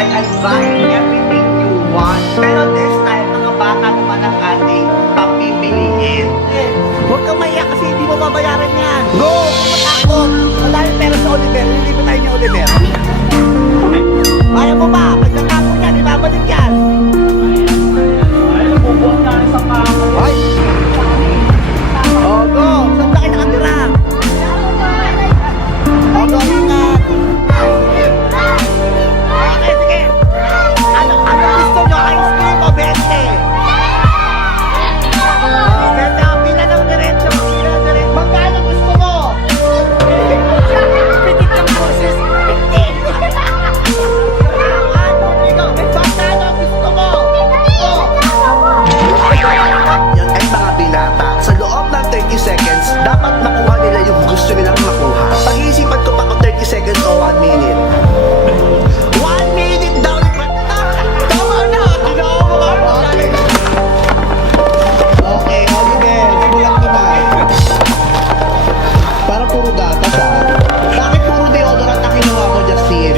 I advise everything you want. Pero this time, mga bata naman ang ating papipiliin. Huwag kang maiyak kasi hindi mo mabayaran yan. Go! Matakot! Madami pera sa Oliver. Lilipat tayo niya, Oliver. Kaya mo ba? Pag natapon yan, ibabalik yan. Ay, nabubuhat na sa kamo. Ay! Oh, go! Saan ba kayo nakatira? Oh, go, ingat! Okay, sige! Ano gusto nyo? Ice cream o 20? Benta, pila ng diretso, pila ng diretso. Magkano gusto mo? Pitik ng boses. Pitik! Magkano gusto mo? Yan ay mga binata. Sa loob ng 30 seconds, dapat makuha nila yung gusto nilang makuha. Pag-iisipan ko pa kung 30 seconds o 1 minute. 1 minute daw! Tama na! Ginawa mo ka! Okay, Oliver, simulan ko na. Parang puro gatas ha. Bakit puro deodorant na kinuha mo, Justin?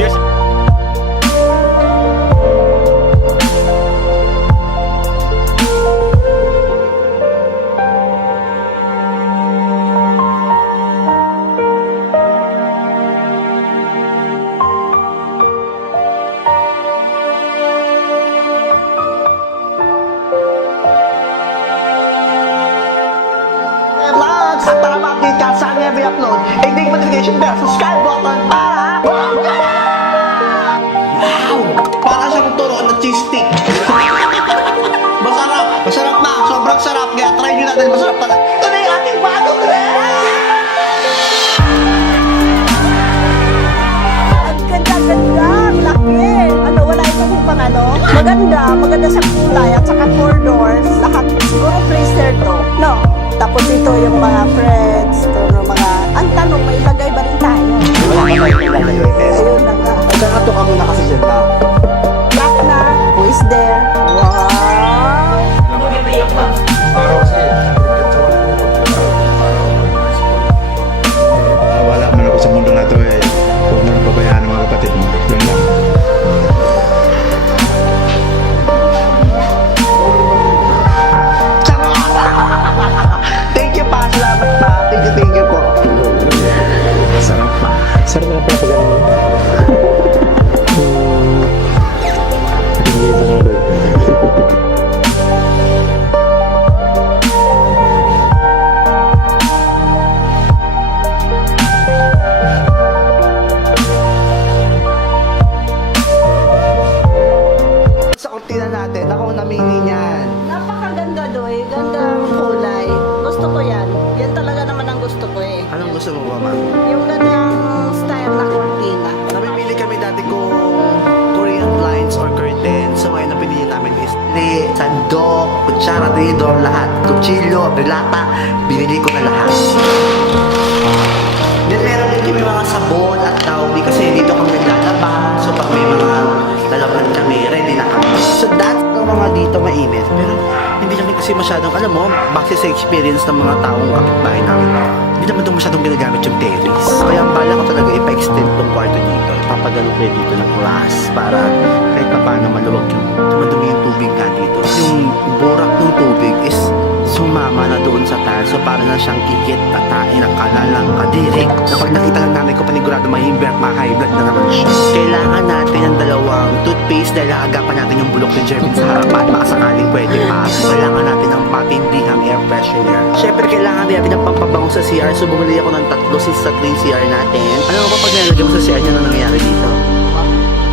Vlogs! At para ma-update ka sa aming every upload, i-ding notification bell, subscribe button para... Wow! Para siyang turuan na cheese stick. Masarap! Masarap na! Sobrang sarap! Kaya try nyo natin, masarap talaga. Ito na yung ating bagong Ang ganda-ganda, ang laki. Ano, wala ito pang ano? Maganda sa kulay at saka 4 doors. Lahat siguro freezer to. No. Tapos ito yung mga friends, ito yung mga... Ang tanong, may ilagay ba rin tayo? Wala ka tayo ilalagay, pero... Ayun na nga. Nagkakato ka muna kasi dyan na. Black na. Who is there? Wow! Wala man ako sa mundo na to eh. Huwag mo nang pabayaan ang mga kapatid mo. Yun lang. Thank you pa, salamat pa. Thank you po. Sarap pa. Sarap na pala pag ano. Hindi ito na doon. Sa kortina natin, ako ang namili niyan. Napakaganda doy. Ganda ang kulay. Gusto ko yan. Yan talaga naman ang gusto ko eh. Anong gusto mo ba, ma'am? Yung ganyang style na cortina. Namimili kami dati kung Korean blinds or curtains. So ngayon ang pinili namin is sandok, kutsara, tinidor, lahat. Kutsilyo, relata, binili ko na lahat. Then meron din kami mga sabon at tawli kasi dito kami naglalaban. So pag may mga lalaban kami, ready na kami. So that's ang mga dito mainit. Pero hindi kami kasi masyadong, alam mo, base sa experience ng mga taong kapitbahay namin, hindi naman doon masyadong ginagamit yung terrace. Kaya ang bala ko talaga ipa-extend tong kwarto dito. Ipapadalo ko dito ng glass para kahit pa paano maluwag yung tumadumi yung tubig nga dito. Yung burak ng tubig is sumama na doon sa tile. So para na siyang ikit, tatain, ang kalalang kadirik. Kapag nakita ng nanay ko, panigurado mahimber at ma-high blood na naman siya. Kailangan natin ng dalawang toothpaste dahil aagapan natin yung bulok ni Jervin sa harapan. Baka sakaling pwede pa. Kailangan natin ng matindihang air freshener. Syempre, kailangan din natin ng pampabango sa CR. So bumili ako ng 3 since 3 yung CR natin. Alam mo ba pag nilagay mo sa CR niya na nangyayari dito?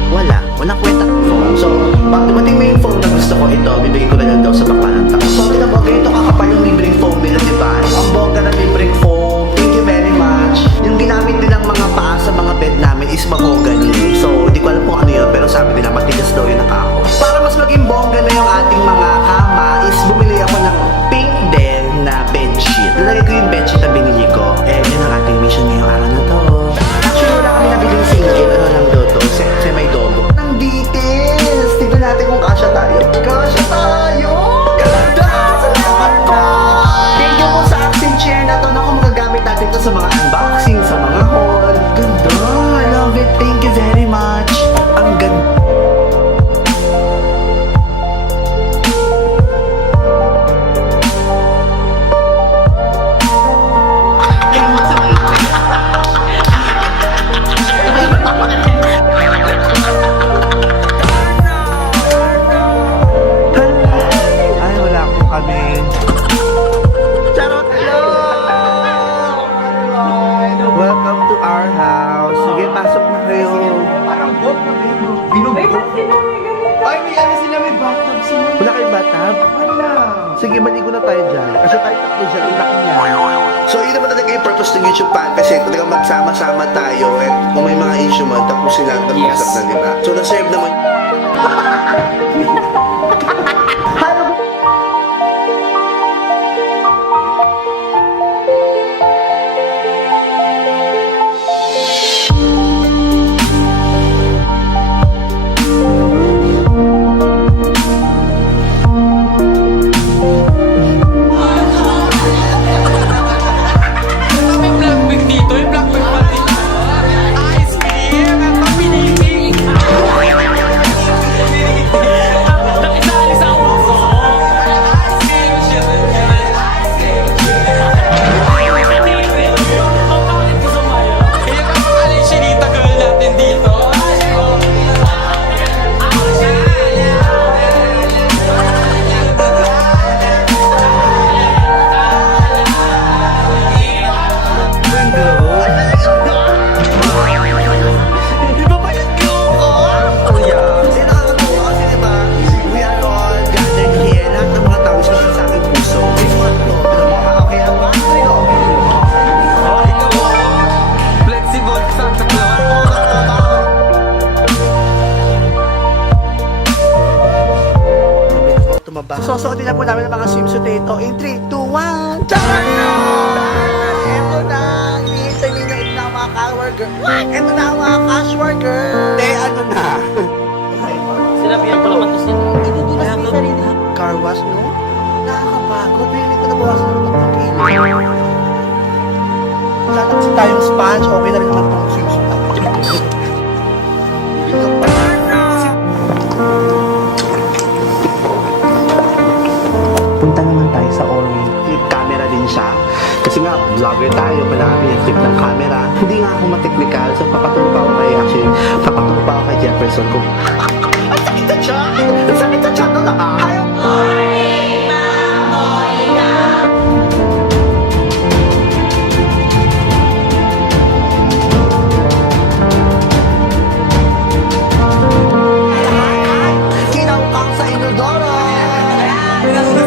Walang kwenta phone. So, pag dumating mo yung phone na gusto ko, ito, bibigay ko na lang daw sa bakla ng tao. So, tinan mo, ganito kakapal yung libreng phone nila, di ba? Ang bongga ng libreng phone. Thank you very much. Yung ginamit din ng mga paa sa mga bed namin is mahogany. So, hindi ko alam kung ano yun, pero sabi nila matigas daw yun nakako. Para mas maging bongga na yung ating mga kama, is bumili ako ng pink din na bedsheet. Nalagay ko yung bedsheet na binili ko. Eh, yun ang ating mission ngayong araw na to. Actually, wala kami nabiling single. Ano lang daw to? Semi-double. Ng details! Tignan natin kung kasya tayo. Kasya tayo! Ganda! Salamat po! Thank you po sa accent chair na to. Naku, magagamit natin to sa mga unboxing, sa mga haul. Ganda! I love it. Thank you very much. Ang ganda. Ay, may ano sila, may bathtub sila. Wala kayong bathtub? Wala. Sige, maligo na tayo dyan. Kasi tayo tatlo dyan, ang laki niya. So, yun naman talaga yung purpose ng YouTube fan kasi talagang magsama-sama tayo at kung may mga issue man, tapos sila ang tapos na, di ba? So, na-serve naman. May blackpink dito, yung blackpink pa dito. Ice cream, ang piniling. Nakisali sa uso. Ice cream, shit. Ice cream, shit. Ang bakit ko sumaya? Kaya kapakaling Shinita girl natin dito. Di ba ba yung view ko? Oh, yeah. Kasi nakakatuwa kasi, di ba? We are all gathered here. Lahat ng mga tao sa aking puso. May mga to. Pero mga okay, ang mga sa'yo. Flexible Santa Claus. Tumaba. Susuotin na po namin ang mga swimsuit ito in 3, 2, 1. Tara! Ito na! Hinihintay nyo ito na ang mga car worker. What? Ito na ang mga cash worker. Ano na? Sinabihan ko naman to sila. Idudulas ni sarili. Car wash, no? Nakakapagod. Really ko nabawasan ng mga kilo. Wala na kasi tayong sponge. Okay na rin naman itong swimsuit natin. Punta naman tayo sa Ori. Flip camera din siya. Kasi nga, vlogger tayo. Kailangan yung flip ng camera. Hindi nga ako mateknikal. So, papatulog pa ako kay, actually, papatulog pa ako kay Jefferson kung, ang sakit na siya! Ang sakit na siya! Ito na ka! Kinaukang sa Inodoro!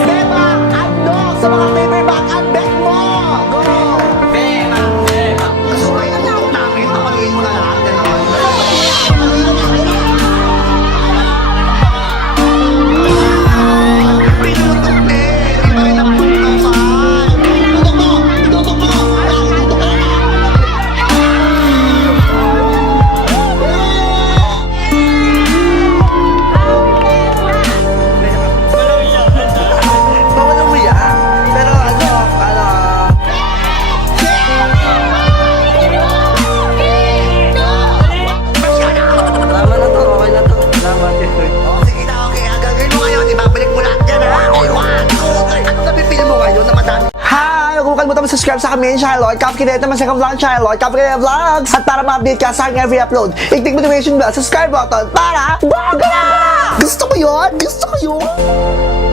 Beba! Ano? Sa mga paperback at bet mo! Go! Gusto mo yung tutok namin? Papaluin mo na lahat. Pinutok na eh! Di ba rin naputukan? Tutok mo! Tutok mo! Tutok mo! Bawal mo yan. Pero tama na to, okay na to. Salamat, Jefferson. Sige na, okay. Ang gagawin mo ngayon, ibabalik mo lahat yan, ha? Okay, 1, 2, 3. Ano napipili mo ngayon na madami? Hi! Huwag mo kalimutan mag-subscribe sa kami, Charlotte. Kapkinet naman sa vlog, Charlotte. Kapkinet Vlogs. At para ma-update ka sa aking every upload, i-click motivation bell, subscribe button para... Gusto ko yun! Gusto ko yun!